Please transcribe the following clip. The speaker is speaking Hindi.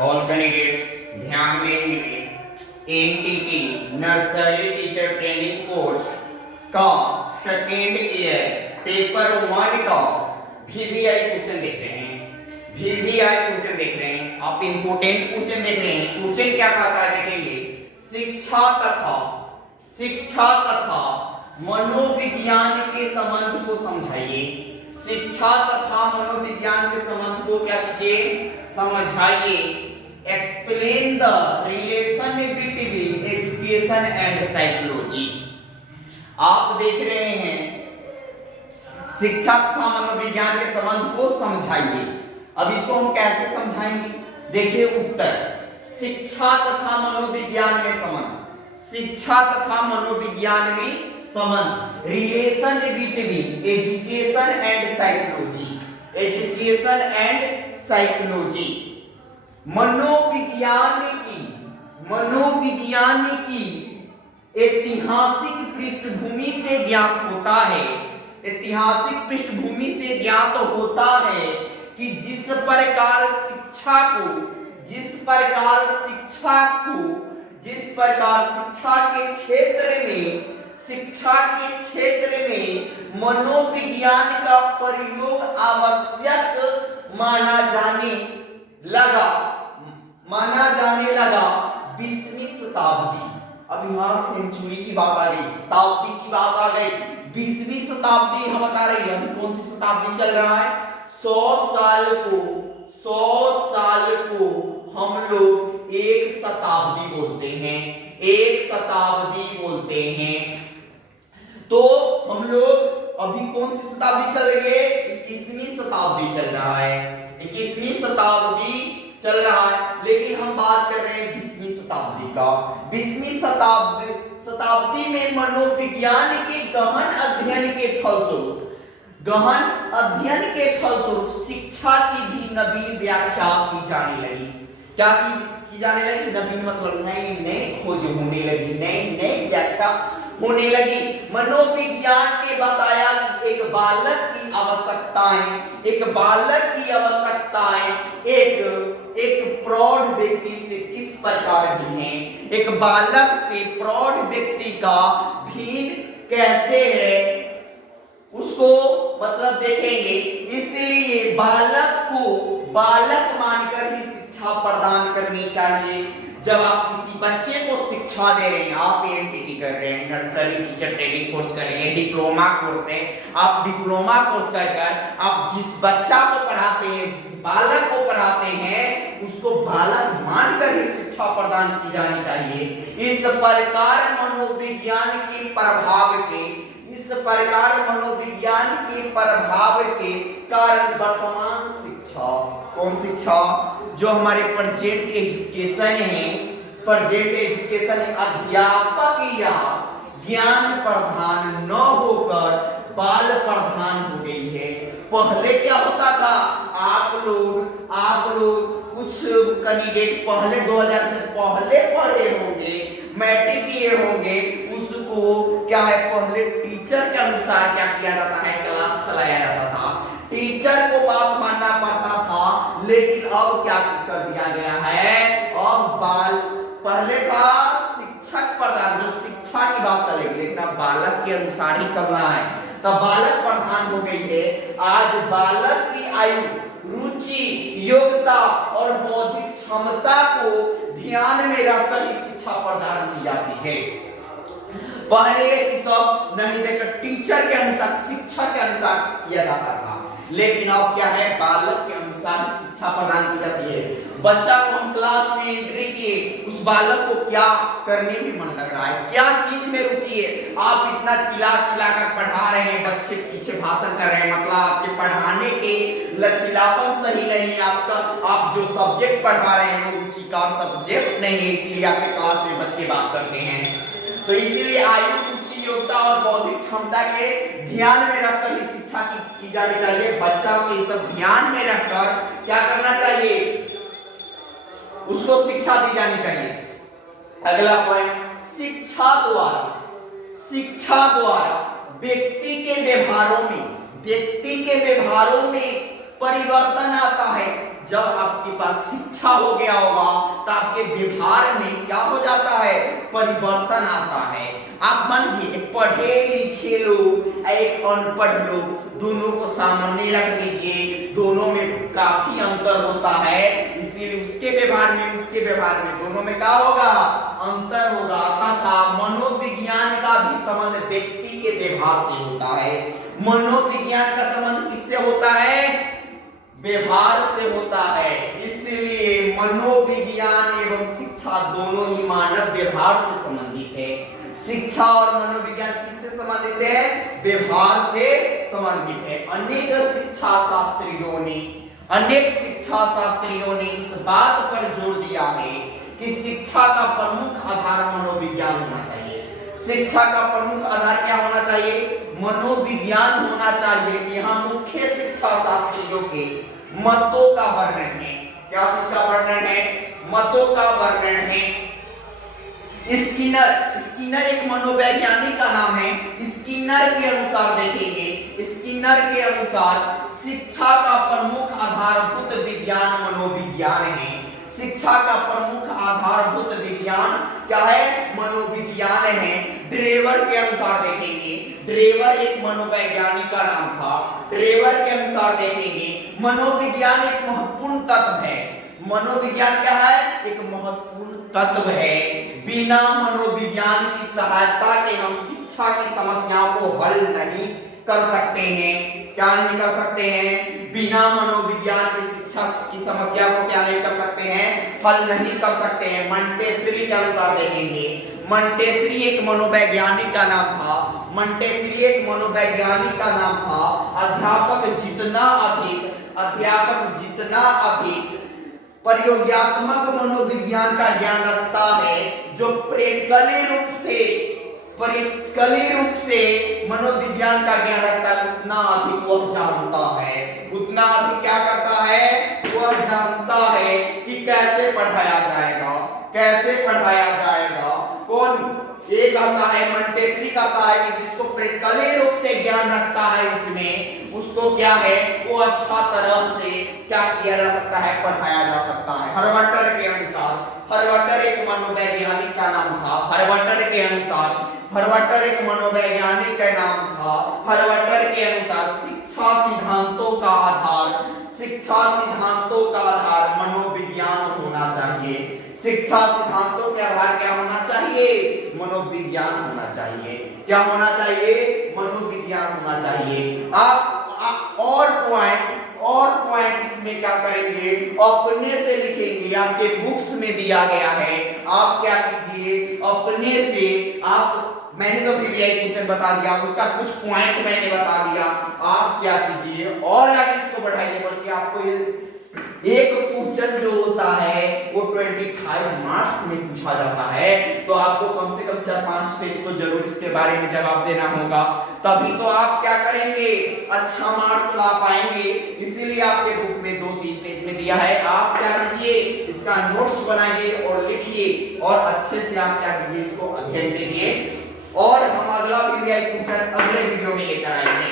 ऑल कैंडिडेट्स ध्यान देंगे। NTT nursery teacher training course का सेकेंड ईयर पेपर 1 का वीवीआई क्वेश्चन देख रहे हैं। वीवीआई क्वेश्चन देख रहे हैं आप, इंपोर्टेंट क्वेश्चन देख रहे हैं। क्वेश्चन क्या कहता है देखेंगे। शिक्षा तथा मनोविज्ञान के संबंध को समझाइए। शिक्षा तथा मनोविज्ञान के संबंध को क्या कीजिए, समझाइए। Explain the relation between education and psychology. आप देख रहे हैं शिक्षा तथा मनोविज्ञान के संबंध को समझाइए। अब इसको हम कैसे समझाएंगे, देखिए उत्तर। शिक्षा तथा मनोविज्ञान में संबंध, शिक्षा तथा मनोविज्ञान में संबंध, relation between education and psychology, education and psychology. मनोविज्ञान की ऐतिहासिक पृष्ठभूमि से ज्ञात होता है, ऐतिहासिक पृष्ठभूमि से ज्ञात होता है कि जिस प्रकार शिक्षा के क्षेत्र में मनोविज्ञान का प्रयोग आवश्यक माना जाने लगा 20वीं शताब्दी। अब यहाँ सेंचुरी की बात आ गई, शताब्दी की बात आ गई। 20वीं शताब्दी हम बता रही है। अभी कौन सी शताब्दी चल रहा है? 100 साल को हम लोग एक शताब्दी बोलते हैं, एक शताब्दी बोलते हैं। तो हम लोग अभी कौन सी शताब्दी चल रही है? 21वीं शताब्दी चल रहा है, 21वीं शताब्दी चल रहा है। लेकिन हम बात कर रहे हैं 20वीं शताब्दी का। 20वीं शताब्दी में मनोविज्ञान के गहन अध्ययन फलस्वरूप शिक्षा की भी नवीन व्याख्या की जाने लगी। क्या की जाने लगी? नवीन मतलब नई खोज होने लगी, नई व्याख्या होने लगी। मनोविज्ञान ने बताया कि एक बालक की आवश्यकताएं एक प्रौढ़ व्यक्ति से किस प्रकार भिन्न है, एक बालक से प्रौढ़ व्यक्ति का भिन्न कैसे है, उसको मतलब देखेंगे। इसलिए बालक मानकर ही शिक्षा प्रदान करनी चाहिए। जब आप किसी बच्चे को शिक्षा दे रहे हैं, आप एनटीटी कर रहे हैं, नर्सरी टीचर ट्रेनिंग कोर्स कर रहे हैं, डिप्लोमा कोर्स है, आप डिप्लोमा कोर्स कर आप जिस बच्चा को पढ़ाते हैं, जिस बालक को पढ़ाते हैं, उसको बालक मानकर ही शिक्षा प्रदान की जानी चाहिए। इस प्रकार मनोविज्ञान के प्रभाव के कारण वर्तमान शिक्षा, कौन शिक्षा? जो हमारे प्रेजेंट एजुकेशन अध्यापक या ज्ञान प्रधान न होकर बाल प्रधान हो गई है। पहले क्या होता था? आप लोग कुछ कैंडिडेट पहले 2000 से पहले पढ़े होंगे, मैट्रिक किए होंगे, उसको क्या है, पहले टीचर के अनुसार क्या किया जाता है, क्लास चलाया जाता था, टीचर को बात मानना पड़ता था। लेकिन अब क्या कर दिया गया है? अब पहले था शिक्षक प्रधान, जो शिक्षा की बात चलेगी, लेकिन अब बालक के अनुसार ही चलना है, तब बालक प्रधान हो गई है। आज बालक की आयु, रुचि, योग्यता और बौद्धिक क्षमता को ध्यान में रखकर ही शिक्षा प्रदान की जाती है। पहले ये चीज सब नहीं देखकर टीचर के अनुसार, शिक्षा के अनुसार किया जाता था, लेकिन अब क्या है, बालक के अनुसार शिक्षा प्रदान की जाती है। बच्चा को हम क्लास में एंट्री किए, उस बालक को क्या करने में मन लग रहा है, क्या चीज में रुचि है। आप इतना चिल्ला कर पढ़ा रहे हैं, बच्चे पीछे भाषण कर रहे हैं, मतलब आपके पढ़ाने के लचीलापन सही नहीं है, आप जो सब्जेक्ट पढ़ा रहे हैं वो रुचिकर सब्जेक्ट नहीं है, इसीलिए आपके क्लास में बच्चे बात करते हैं। तो इसीलिए आयु, रुचि, योग्यता और बौद्धिक क्षमता के ध्यान में रखकर ही शिक्षा की जानी चाहिए। बच्चा को ये सब ध्यान में रखकर क्या करना चाहिए, उसको शिक्षा दी जानी चाहिए। अगला पॉइंट, शिक्षा द्वारा व्यक्ति के व्यवहारों में परिवर्तन आता है। जब आपके पास शिक्षा हो गया होगा तो आपके व्यवहार में क्या हो जाता है, परिवर्तन आता है। आप मानिए एक पढ़े लिखे लोग एक अनपढ़ लोग दोनों को सामने रख दीजिए, दोनों में काफी अंतर होता है, इसीलिए उसके व्यवहार में उसके व्यवहार में दोनों में क्या होगा, अंतर होगा। तथा मनोविज्ञान का भी संबंध व्यक्ति के व्यवहार से होता है। मनोविज्ञान का संबंध किससे होता है, व्यवहार से होता है। इसलिए मनोविज्ञान एवं शिक्षा दोनों ही मानव व्यवहार से संबंधित है। शिक्षा और मनोविज्ञान किससे संबंधित है, व्यवहार से संबंधित है। अनेक शिक्षा शास्त्रियों ने इस बात पर जोर दिया है कि शिक्षा का प्रमुख आधार मनोविज्ञान होना चाहिए। शिक्षा का प्रमुख आधार क्या होना चाहिए, मनोविज्ञान होना चाहिए। यहाँ मुख्य शिक्षा शास्त्रियों के मतों का वर्णन है। क्या चीज का वर्णन है, मतों का वर्णन है। स्किनर एक मनोवैज्ञानिक का नाम है। स्किनर के अनुसार देखेंगे, स्किनर के अनुसार शिक्षा का प्रमुख आधारभूत विज्ञान मनोविज्ञान है। शिक्षा का प्रमुख आधारभूत विज्ञान क्या है, मनोविज्ञान है। ड्रेवर के अनुसार देखेंगे, ड्रेवर एक मनोवैज्ञानिक का नाम था। ड्रेवर के अनुसार देखेंगे मनोविज्ञान एक महत्वपूर्ण तत्व है। मनोविज्ञान क्या है, एक महत्वपूर्ण तत्व है। बिना मनोविज्ञान की सहायता के हम शिक्षा की समस्याओं को हल नहीं कर सकते हैं। क्या नहीं कर सकते हैं, बिना मनोविज्ञान की शिक्षा की समस्या को क्या नहीं कर सकते हैं, हल नहीं कर सकते हैं। मंटेसरी के अनुसार देखेंगे, मंटेसरी एक मनोवैज्ञानिक का नाम था। मंटेसरी एक मनोवैज्ञानिक का नाम था। अध्यापक जितना अधिक प्रयोगात्मक मनोविज्ञान का ज्ञान रखता है, जो प्रैक्टिकली रूप से मनोविज्ञान का ज्ञान रखता है, उतना अधिक वह जानता है। उतना अधिक क्या करता है, वह जानता है कि कैसे पढ़ाया जाएगा, कैसे पढ़ाया जाएगा। कौन, एक आता है मंटेसरी कहता है कि जिसको प्रैक्टिकली रूप से ज्ञान रखता है, इसमें उसको क्या है, वो अच्छा तरह से क्या किया जा सकता है, पढ़ाया जा सकता है। हर्वटर के अनुसार, हर्वटर एक मनोवैज्ञानिक का नाम था। हर्वटर के अनुसार, हर्वटर एक मनोवैज्ञानिक का नाम था। हर्वटर के अनुसार शिक्षा सिद्धांतों का आधार मनोविज्ञान होना चाहिए। शिक्षा सिद्धांतों के आधार क्या होना चाहिए, मनोविज्ञान होना चाहिए। क्या होना चाहिए, मनोविज्ञान होना चाहिए। आप और पॉइंट इसमें क्या करेंगे, अपने से लिखेंगे। आपके बुक्स में दिया गया है, आप क्या कीजिए, अपने से आप, मैंने तो पीवीआई क्वेश्चन बता दिया, उसका कुछ पॉइंट मैंने बता दिया। आप क्या कीजिए और आगे इसको बढ़ाइए, बल्कि आपको एक क्वेश्चन जो होता है वो 25 मार्क्स में पूछा जाता है, तो आपको कम से कम 4-5 पेज तो जरूर इसके बारे में जवाब देना होगा, तभी तो आप क्या करेंगे, अच्छा मार्क्स ला पाएंगे। इसीलिए आपके बुक में 2-3 पेज में दिया है। आप क्या कीजिए, इसका नोट्स बनाइए और लिखिए और अच्छे से आप क्या कीजिए, इसको अध्ययन कीजिए। और हम अगला पीवीआई क्वेश्चन अगले वीडियो में लेकर आएंगे।